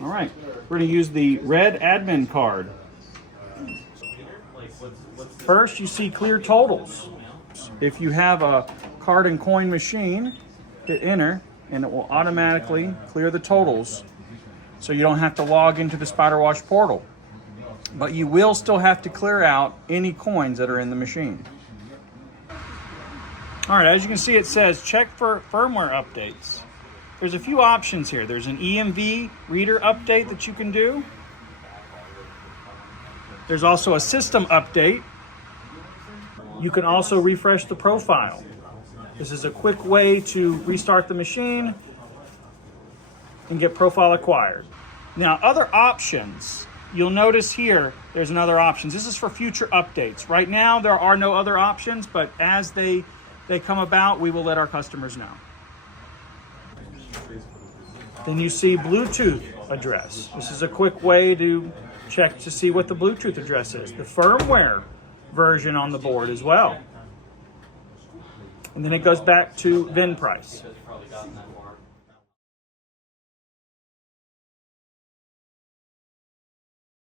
All right, we're going to use the red admin card. First, you see clear totals. If you have a card and coin machine, hit enter, and it will automatically clear the totals, so you don't have to log into the SpyderWash portal. But you will still have to clear out any coins that are in the machine. All right, as you can see, it says check for firmware updates. There's a few options here. There's an EMV reader update that you can do. There's also a system update. You can also refresh the profile. This is a quick way to restart the machine and get profile acquired. Now, other options, you'll notice here, there's another options. This is for future updates. Right now, there are no other options, but as they come about, we will let our customers know. Then you see Bluetooth address. This is a quick way to check to see what the Bluetooth address is. The firmware version on the board as well. And then it goes back to VIN price.